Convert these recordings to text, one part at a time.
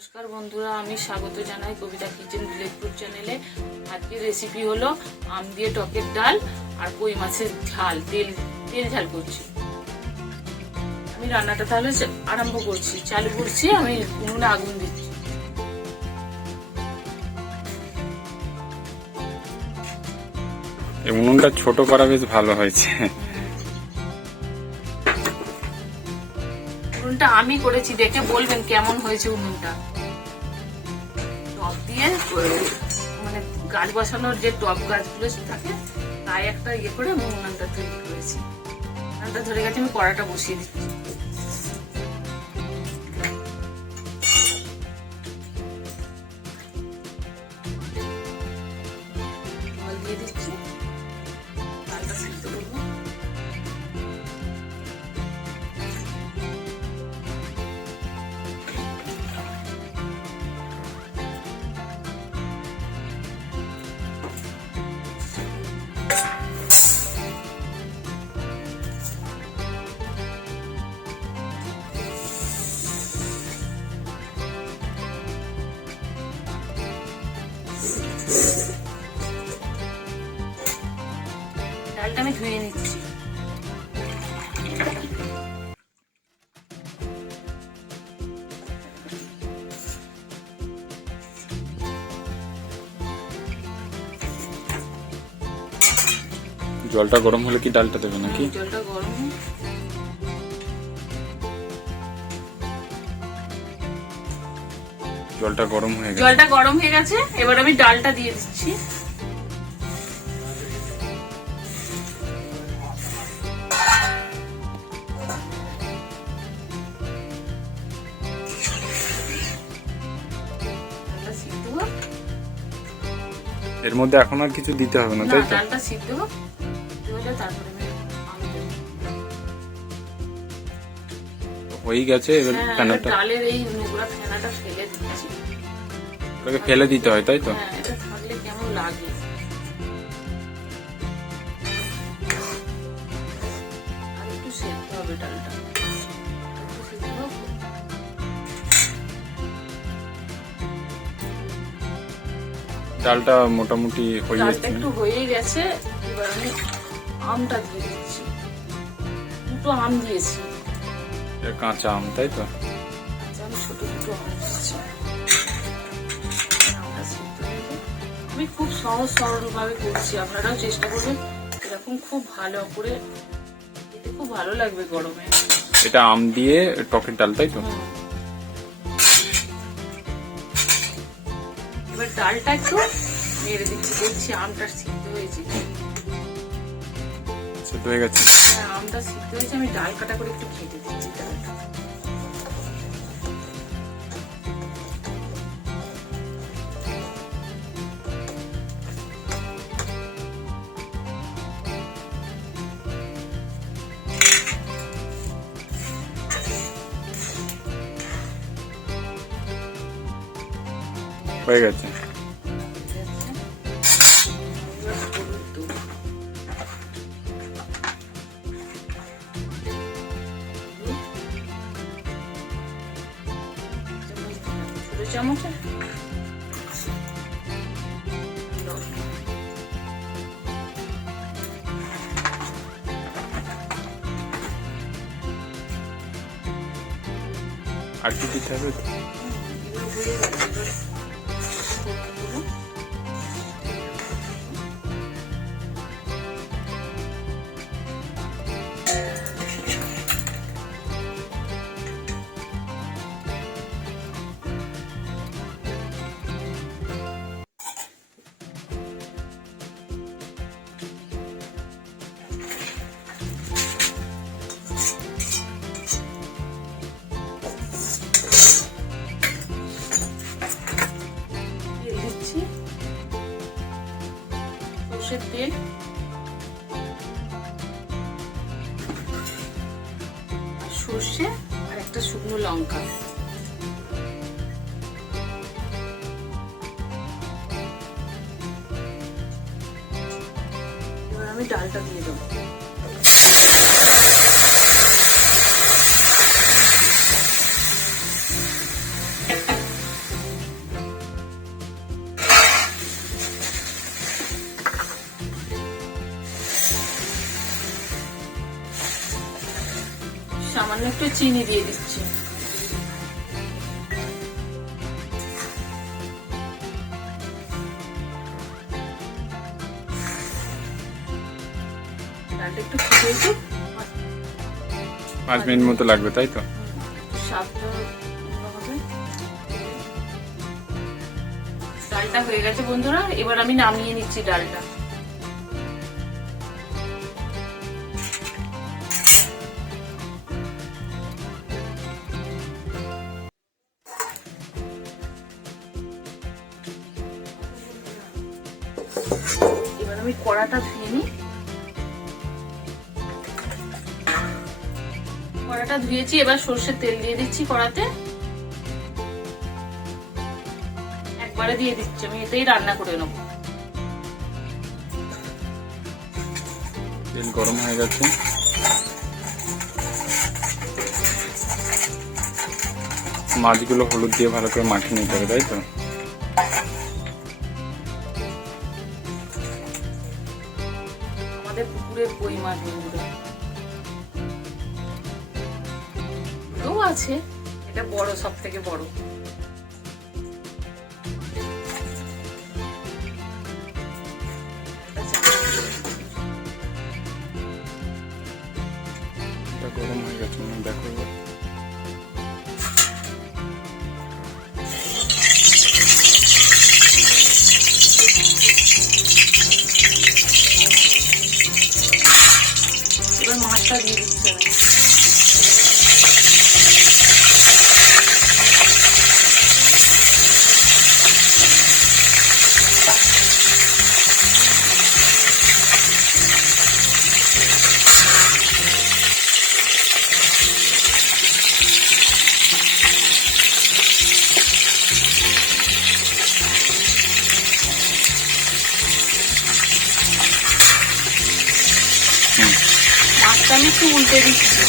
নমস্কার বন্ধুরা, আমি স্বাগত জানাই কবিতা কিচেন ভিলেজপুর চ্যানেলে। আজকের রেসিপি হলো আম দিয়ে টকের ডাল আর কই মাছের ঝাল, তেল ঝাল করছি। আমি রান্নাটা তাহলে আরম্ভ করছি। চালু করছি, আমি উনুনে আগুন দিচ্ছি। উনুনটা ছোট করা বেশ ভালো হয়েছে। উনুনটা আমি করেছি, দেখে বলবেন কেমন হয়েছে উনুনটা। টপ দিয়ে মানে গাছ বসানোর যে টপ গাছগুলো থাকে তাই একটা ইয়ে করে আমি উনুনটা তৈরি করেছি। উনুনটা ধরে গেছে, আমি কড়াটা বসিয়ে দিচ্ছি। জল দিয়ে দিচ্ছি, ডালটা সিদ্ধ করবো। ডালটা আমি ধুয়ে নিচ্ছি। জলটা গরম হলে কি ডালটা দেবে নাকি? জলটা গরম, জলটা গরম হয়ে গেছে। জলটা গরম হয়ে গেছে, এবার আমি ডালটা দিয়ে দিচ্ছি। এর মধ্যে এখন আর কিছু দিতে হবে না, তাই তো? ডালটা সিদ্ধ হলে তারপরে হয়ে গেছে। এবার ফেনাটা, ডালের এই নোংরা ফেনাটা ফেলে দিচ্ছি। ওটাকে ফেলে দিতে হয়, তাই তো? হ্যাঁ, এটা থাকলে কেমন লাগে। আর একটু সেদ্ধ হবে ডালটা, একটু সেদ্ধ হোক। ডালটা মোটামুটি হয়ে ডালটা যাচ্ছে। একটু হয়েই গেছে, এবার আমি আমটা দিয়ে দিচ্ছি। দুটো আম দিয়েছি, এটা কাঁচা আম, তাই তো? আমি ছোট দুটো আম দিচ্ছি। আমটা সিদ্ধ হয়ে যায়। আমি খুব সহজ সরল ভাবে করছি, আপনারাও চেষ্টা করবেন এরকম খুব ভালো করে, এতে খুব ভালো লাগবে গরমে। এটা আম দিয়ে টকের ডাল, তাই তো? এবার ডালটা একটু নেড়ে দিচ্ছি, দেখছি আমটা সিদ্ধ হয়েছে। সেদ্ধ হয়ে গেছে। হ্যাঁ, আমটা সিদ্ধ হয়েছে, আমি ডাল কাটা করে একটু খেতে দিচ্ছি ডালটা। হয়ে গেছে। ছোট চামচে আর কি দিতে হবে? সরষের তেল, আর সর্ষে আর একটা শুকনো লঙ্কা। এবার আমি ডালটা দিয়ে দেবো। সামান্য একটু চিনি দিয়ে দিচ্ছি। ডালটা একটু ফুটে একটু 5 মিনিট মতো লাগবে তাই তো? স্বাদটা হবে। ডালটা হয়ে গেছে বন্ধুরা, এবার আমি নামিয়ে নিচ্ছি ডালটা। এবার আমি কড়াটা ধুয়ে নিই। কড়াটা ধুয়েছি, এবার সর্ষের তেল দিয়ে দিচ্ছি কড়াতে। একবারে দিয়ে দিচ্ছি, আমি এতেই রান্না করে নেবো। তেল গরম হয়ে গেছে। মাছগুলো হলুদ দিয়ে ভালো করে মাখিয়ে নিতে হবে তাই তো? আমাদের পুকুরের কই মাছ বন্ধুরা তো আছে, এটা বড়, সব থেকে বড়। গরম হয়ে গেছে দেখো। এবার মাছটা দিয়ে দিচ্ছে। মাছটা আমি একটু উল্টে দিচ্ছি।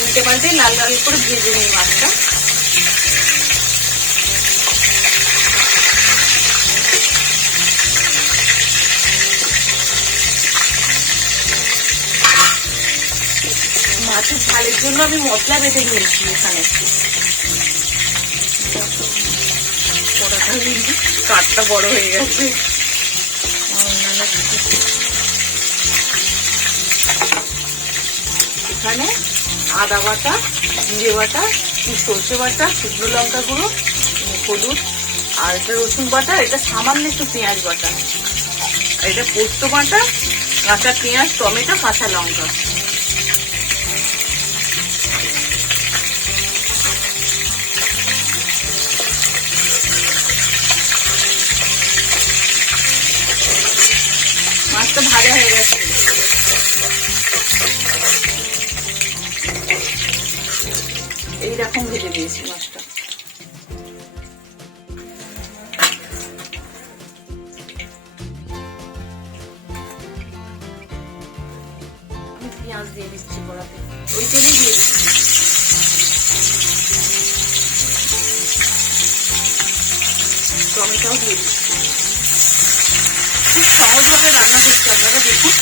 উল্টে পাল্টে লাল লাল করে ভেজে নিই মাছটা। মাছের ঝালের জন্য আমি মশলা বেটে নিয়েছি এখানে। কাঠটা বড় হয়ে গেছে। এখানে আদা বাটা, জিরে বাটা, সর্ষে বাটা, শুকনো লঙ্কা গুঁড়ো, হলুদ, আর এটা রসুন বাটা, এটা সামান্য একটু পেঁয়াজ বাটা, এটা পোস্ত বাটা, কাঁচা পেঁয়াজ, টমেটো, কাঁচা লঙ্কা। মাছটা ভাজা হয়ে গেছে। এইরকম ভেজে দিয়েছি মাছটা। আমি পেঁয়াজ দিয়ে দিচ্ছি কড়াতে, ওই তেলেই দিয়ে দিচ্ছি। টমেটোও দিয়ে দিচ্ছি। খুব সহজভাবে রান্না করছি, আপনারা দেখুন,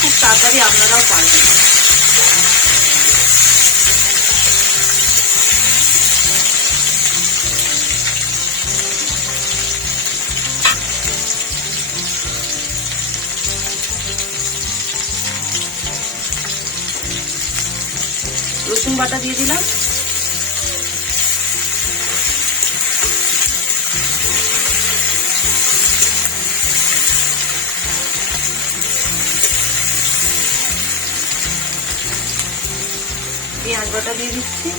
খুব তাড়াতাড়ি আপনারাও পারবেন। রসুন বাটা দিয়ে দিলাম। পেঁয়াজ বাটা দিয়ে দিচ্ছি।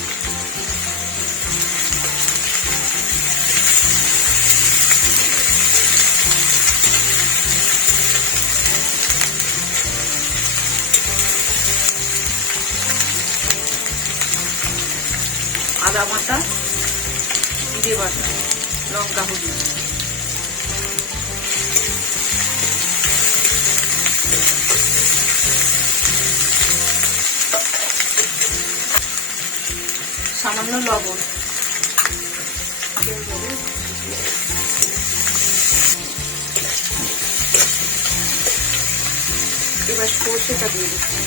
আদা বাটা, জিরে বাটা, লঙ্কা, হলুদ। সামান্য লবণ। এবার সর্ষেটা দিয়ে দিচ্ছি।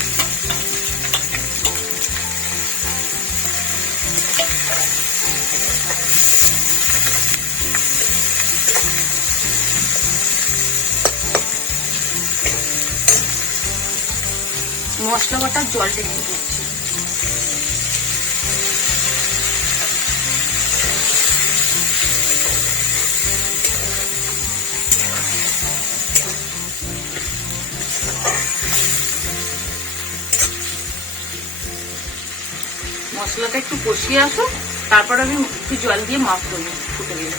মশলা বাটার জলটা একটু দিচ্ছি। মশলাটা একটু কষিয়ে আসো, তারপর আমি একটু জল দিয়ে মাখ করবো ফুটে গেলে।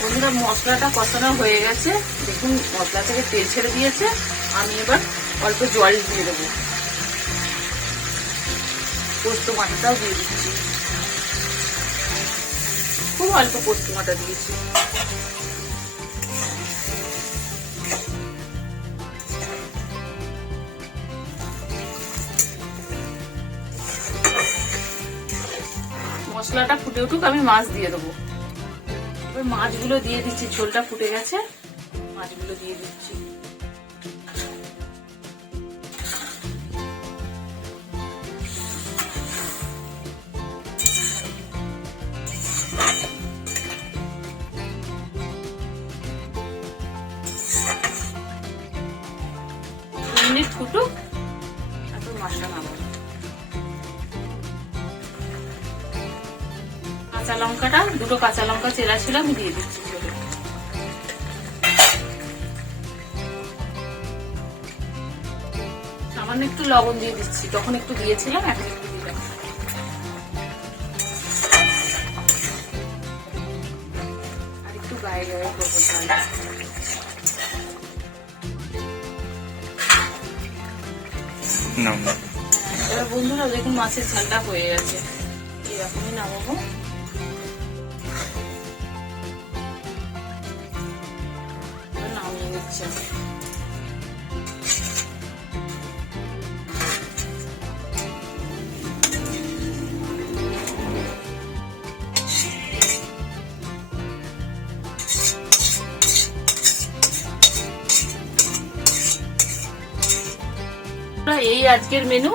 বন্ধুরা, মশলাটা কষানো হয়ে গেছে, দেখুন মশলা থেকে তেল ছেড়ে দিয়েছে। আমি এবার অল্প জল দিয়ে দেবো, পোস্ত বাটাটাও দিয়ে দিচ্ছি। খুব অল্প পোস্ত বাটা দিয়েছি। মশলাটা ফুটে উঠুক, আমি মাছ দিয়ে দেবো। এবার মাছগুলো দিয়ে দিচ্ছি, ঝোলটা ফুটে গেছে, মাছগুলো দিয়ে দিচ্ছি। মিনিট ফুটুক, তারপর মাছটা নামাবো। কাঁচা লঙ্কাটা, দুটো কাঁচা লঙ্কা চেরা ছিল, আমি দিয়ে দিচ্ছি। সামান্য একটু লবণ দিয়ে দিচ্ছি, তখন একটু দিয়েছিলাম, এখন একটু দিলাম। আর একটু গায়ে গায়ে করবো ঝাল। এবার বন্ধুরা দেখুন মাছের ঝালটা হয়ে গেছে, এরকমই নামাবো। নামিয়ে নিচ্ছি। এই আজকের মেনু,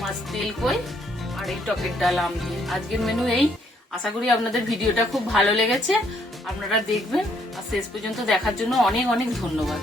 মাছ তেল কই আর এই টকের ডাল আম দিয়ে। আজকের মেনু এই। আশা করি আপনাদের ভিডিওটা খুব ভালো লেগেছে, আপনারা দেখবেন। আর শেষ পর্যন্ত দেখার জন্য অনেক অনেক ধন্যবাদ।